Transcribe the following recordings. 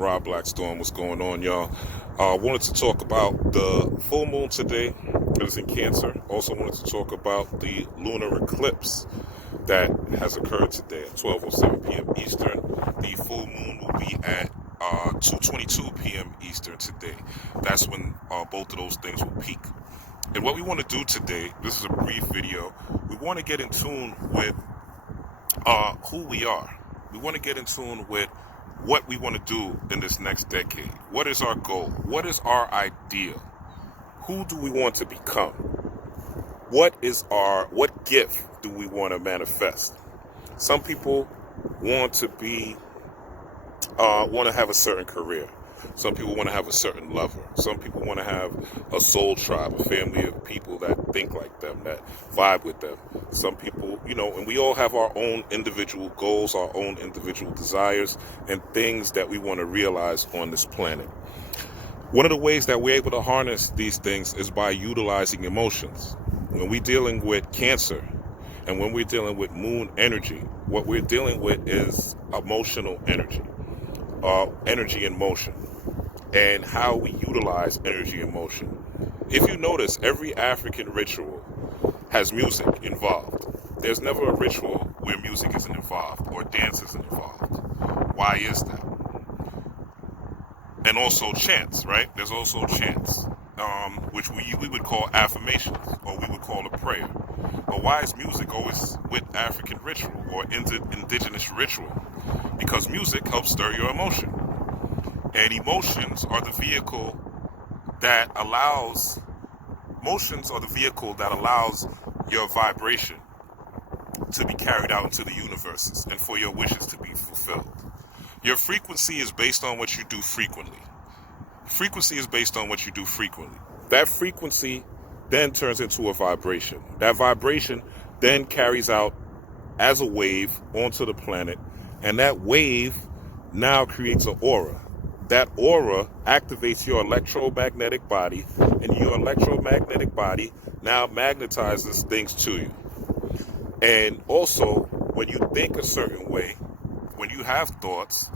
Rob Blackstone. What's going on, y'all? Wanted to talk about the full moon today. It is in Cancer. Also wanted to talk about the lunar eclipse that has occurred today at 12:07 p.m. Eastern. The full moon will be at 2:22 p.m. Eastern today. That's when both of those things will peak. And what we want to do today, this is a brief video, we want to get in tune with who we are. We want to get in tune with what we want to do in this next decade. What is our goal? What is our ideal? Who do we want to become? What gift do we want to manifest? Some people want to have a certain career. Some people want to have a certain lover. Some people want to have a soul tribe, a family of people that think like them, that vibe with them. Some people, and we all have our own individual goals, our own individual desires, and things that we want to realize on this planet. One of the ways that we're able to harness these things is by utilizing emotions. When we're dealing with Cancer and when we're dealing with moon energy, what we're dealing with is emotional energy, energy in motion, and how we utilize energy in motion. If you notice, every African ritual has music involved. There's never a ritual where music isn't involved or dance isn't involved. Why is that? And also chants, right? There's also chants, which we would call affirmations, or we would call a prayer. But why is music always with African ritual or indigenous ritual? Because music helps stir your emotion. And emotions are the vehicle that allows your vibration to be carried out into the universes and for your wishes to be fulfilled. Your frequency is based on what you do frequently. Frequency is based on what you do frequently. That frequency then turns into a vibration. That vibration then carries out as a wave onto the planet, and that wave now creates an aura. That aura activates your electromagnetic body, and your electromagnetic body now magnetizes things to you. And also, when you think a certain way, when you have thoughts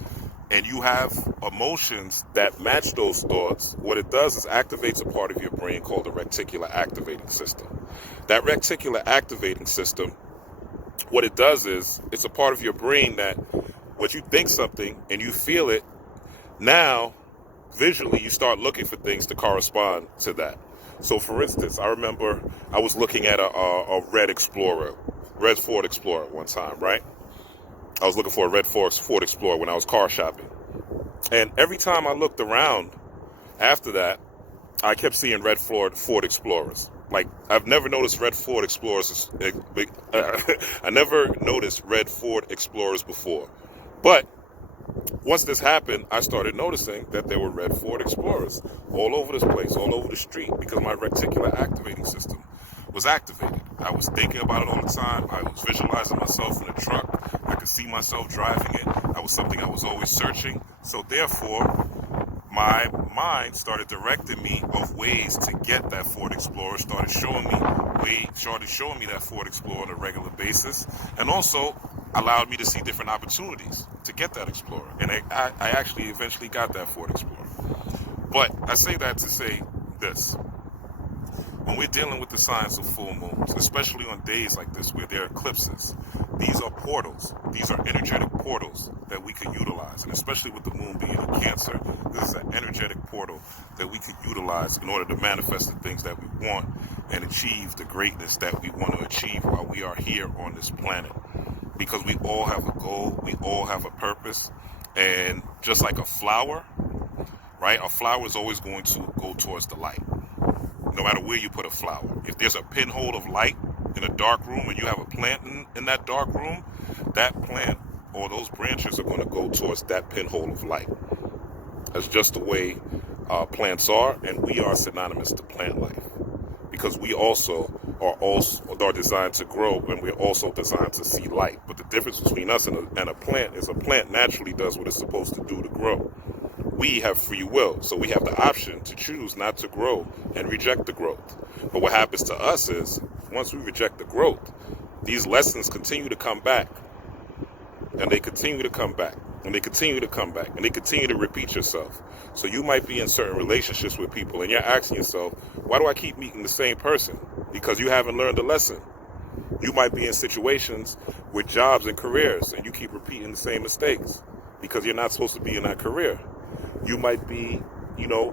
and you have emotions that match those thoughts, what it does is activates a part of your brain called the reticular activating system. That reticular activating system, what it does is, it's a part of your brain that when you think something and you feel it, now visually you start looking for things to correspond to that. So for instance, I remember I was looking at a red Ford Explorer one time, right? I was looking for a red Ford Explorer when I was car shopping. And every time I looked around after that, I kept seeing red Ford Explorers. Like, I've never noticed red Ford Explorers. I never noticed red Ford Explorers before. But once this happened, I started noticing that there were red Ford Explorers all over this place, all over the street, because my reticular activating system was activated. I was thinking about it all the time. I was visualizing myself in a truck. I could see myself driving it. That was something I was always searching. So therefore, my mind started directing me of ways to get that Ford Explorer, started showing me that Ford Explorer on a regular basis, and also allowed me to see different opportunities to get that Explorer. And I actually eventually got that Ford Explorer. But I say that to say this. When we're dealing with the signs of full moons, especially on days like this where there are eclipses, these are portals. These are energetic portals that we can utilize. And especially with the moon being in Cancer, this is an energetic portal that we can utilize in order to manifest the things that we want and achieve the greatness that we want to achieve while we are here on this planet. Because we all have a goal, we all have a purpose, and just like a flower, right? A flower is always going to go towards the light, no matter where you put a flower. If there's a pinhole of light in a dark room and you have a plant in that dark room, that plant or those branches are going to go towards that pinhole of light. That's just the way plants are, and we are synonymous to plant life. Because we also are designed to grow, and we're also designed to see light. But the difference between us and a plant is a plant naturally does what it's supposed to do to grow. We have free will, so we have the option to choose not to grow and reject the growth. But what happens to us is, once we reject the growth, these lessons continue to come back, and they continue to come back. And they continue to come back, and they continue to repeat yourself. So you might be in certain relationships with people, and you're asking yourself, why do I keep meeting the same person? Because you haven't learned a lesson. You might be in situations with jobs and careers, and you keep repeating the same mistakes because you're not supposed to be in that career. You might be,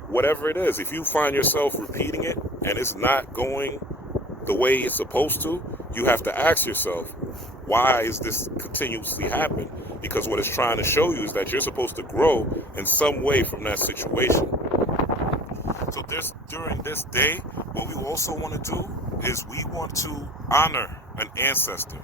whatever it is. If you find yourself repeating it and it's not going the way it's supposed to, you have to ask yourself, why is this continuously happening? Because what it's trying to show you is that you're supposed to grow in some way from that situation. So during this day, what we also want to do is we want to honor an ancestor,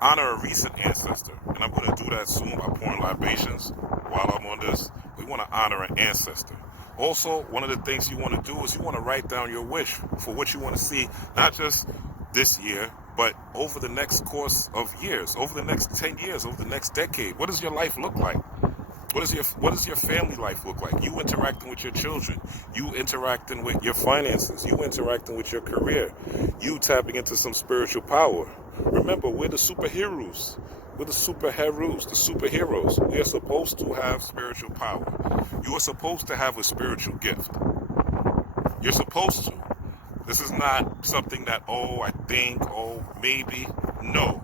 honor a recent ancestor. And I'm going to do that soon by pouring libations while I'm on this. We want to honor an ancestor. Also, one of the things you want to do is you want to write down your wish for what you want to see, not just this year, but over the next course of years, over the next 10 years, over the next decade. What does your life look like? What does your family life look like? You interacting with your children, you interacting with your finances, you interacting with your career, you tapping into some spiritual power. Remember, we're the superheroes. We're the superheroes. We are supposed to have spiritual power. You are supposed to have a spiritual gift. You're supposed to. This is not something that, I think, maybe. No.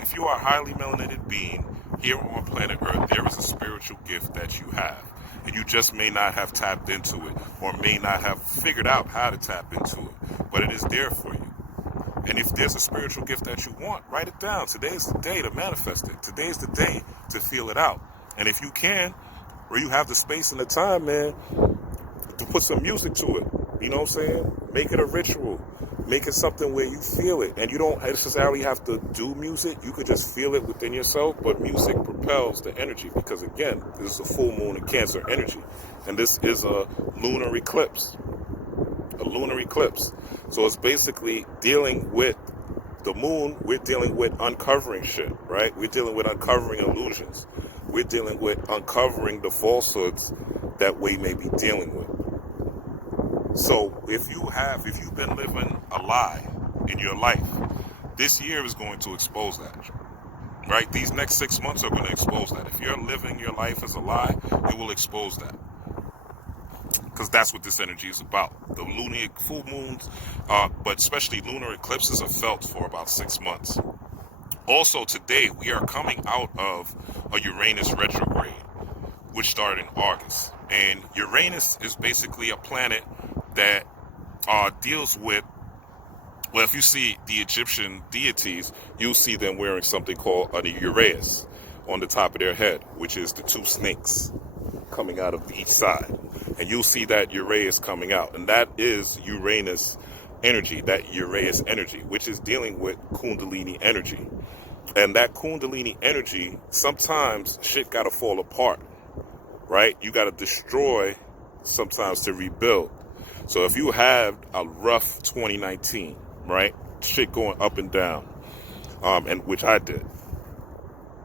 If you are a highly melanated being here on planet Earth, there is a spiritual gift that you have. And you just may not have tapped into it or may not have figured out how to tap into it. But it is there for you. And if there's a spiritual gift that you want, write it down. Today is the day to manifest it. Today is the day to feel it out. And if you can, or you have the space and the time, man, to put some music to it. You know what I'm saying? Make it a ritual. Make it something where you feel it. And you don't necessarily have to do music. You could just feel it within yourself. But music propels the energy because, again, this is a full moon in Cancer energy. And this is a lunar eclipse. A lunar eclipse. So it's basically dealing with the moon. We're dealing with uncovering shit, right? We're dealing with uncovering illusions. We're dealing with uncovering the falsehoods that we may be dealing with. So if you've been living a lie in your life, this year is going to expose that, right? These next 6 months are going to expose that. If you're living your life as a lie, it will expose that. Because that's what this energy is about. The lunar full moons, but especially lunar eclipses are felt for about 6 months. Also today, we are coming out of a Uranus retrograde, which started in August. And Uranus is basically a planet that deals with, well, if you see the Egyptian deities, you'll see them wearing something called an uraeus on the top of their head, which is the two snakes coming out of each side. And you'll see that uraeus coming out. And that is Uranus energy, that uraeus energy, which is dealing with Kundalini energy. And that Kundalini energy, sometimes shit gotta fall apart, right? You gotta destroy sometimes to rebuild. So if you have a rough 2019, right, shit going up and down, and which I did,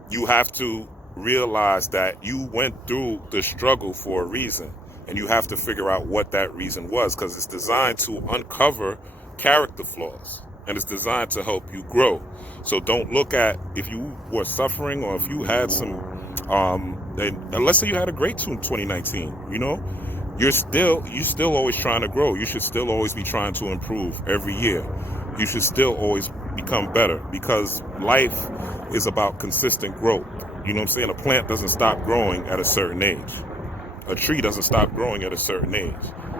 you have to realize that you went through the struggle for a reason, and you have to figure out what that reason was, because it's designed to uncover character flaws, and it's designed to help you grow. So don't look at if you were suffering or if you had some, and let's say you had a great 2019, you're still always trying to grow. You should still always be trying to improve every year. You should still always become better because life is about consistent growth. You know what I'm saying? A plant doesn't stop growing at a certain age. A tree doesn't stop growing at a certain age.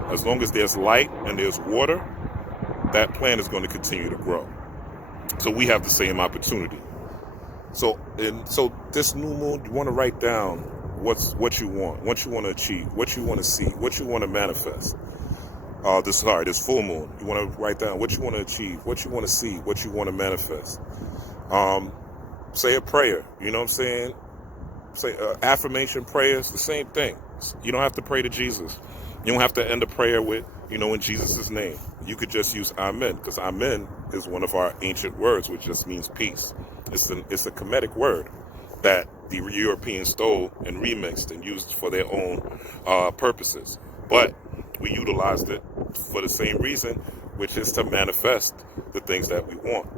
As long as there's light and there's water, that plant is going to continue to grow. So we have the same opportunity. So this new moon, you want to write down what you want, what you want to achieve, what you want to see, what you want to manifest. This full moon, you want to write down what you want to achieve, what you want to see, what you want to manifest. Say a prayer, you know what I'm saying? Say affirmation prayers, the same thing. You don't have to pray to Jesus. You don't have to end a prayer with, in Jesus' name. You could just use Amen, because Amen is one of our ancient words, which just means peace. It's a Kemetic word that the Europeans stole and remixed and used for their own purposes. But we utilized it for the same reason, which is to manifest the things that we want.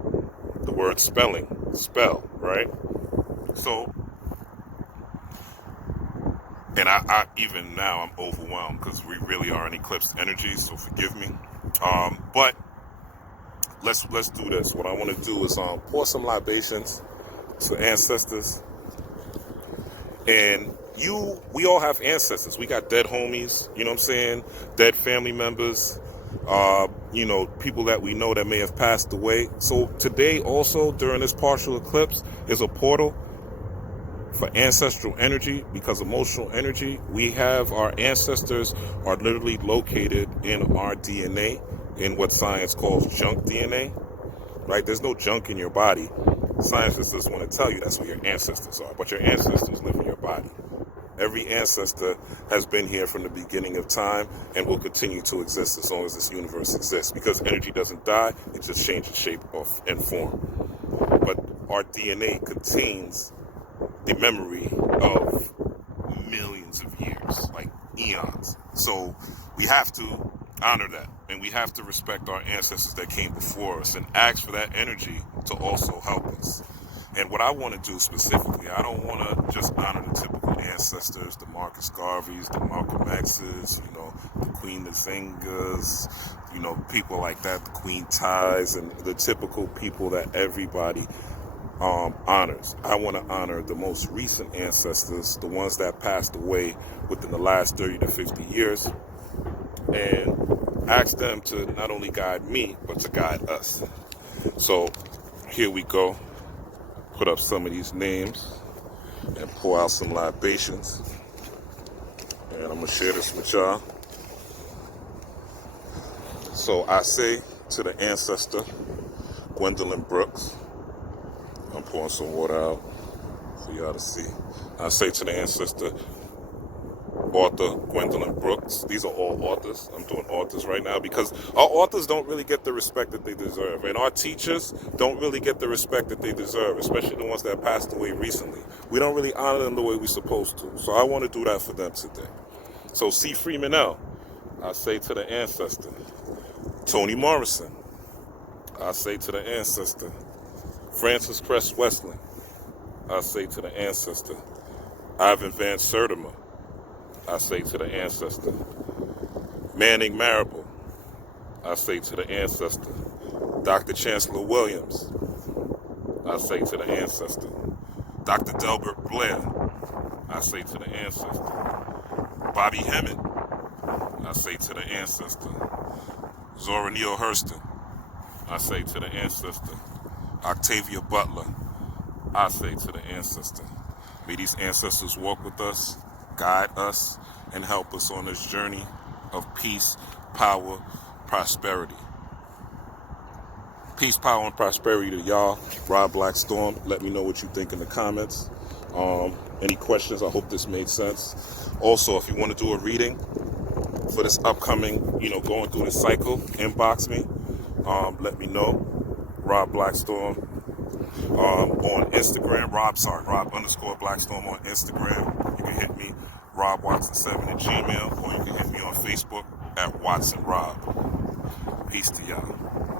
The word spell, right? So And I even now I'm overwhelmed because we really are in eclipsed energy, so forgive me. But let's do this. What I want to do is pour some libations to ancestors. And we all have ancestors. We got dead homies, you know what I'm saying? Dead family members, people that we know that may have passed away. So today also, during this partial eclipse, is a portal for ancestral energy, because emotional energy, we have our ancestors are literally located in our DNA, in what science calls junk DNA, right? There's no junk in your body. Scientists just want to tell you that's where your ancestors are, but your ancestors live in your body. Every ancestor has been here from the beginning of time and will continue to exist as long as this universe exists, because energy doesn't die, it just changes shape and form. But our DNA contains the memory of millions of years, like eons. So we have to honor that, and we have to respect our ancestors that came before us and ask for that energy to also help us. And what I want to do specifically, I don't want to just honor the typical ancestors, the Marcus Garveys, the Malcolm X's, the Queen Nzingas, people like that, the Queen Ties, and the typical people that everybody honors. I want to honor the most recent ancestors, the ones that passed away within the last 30 to 50 years, and ask them to not only guide me, but to guide us. So here we go. Put up some of these names and pour out some libations. And I'm going to share this with y'all. So I say to the ancestor, Gwendolyn Brooks, I'm pouring some water out for y'all to see. I say to the ancestor, author Gwendolyn Brooks. These are all authors. I'm doing authors right now because our authors don't really get the respect that they deserve. And our teachers don't really get the respect that they deserve, especially the ones that passed away recently. We don't really honor them the way we're supposed to. So I want to do that for them today. So C. Freeman L., I say to the ancestor. Toni Morrison, I say to the ancestor. Francis Cress Westland, I say to the ancestor. Ivan Van Sertima, I say to the ancestor. Manning Marable, I say to the ancestor. Dr. Chancellor Williams, I say to the ancestor. Dr. Delbert Blair, I say to the ancestor. Bobby Hemmett, I say to the ancestor. Zora Neale Hurston, I say to the ancestor. Octavia Butler, I say to the ancestor. May these ancestors walk with us, guide us, and help us on this journey of peace, power, prosperity. Peace, power, and prosperity to y'all. Rob Blackstorm, let me know what you think in the comments. Any questions? I hope this made sense. Also, if you want to do a reading for this upcoming, going through this cycle, inbox me. Let me know. Rob Blackstorm on Instagram. Rob _Blackstorm on Instagram. You can hit me, RobWatson7 @gmail.com, or you can hit me on Facebook @WatsonRob. Peace to y'all.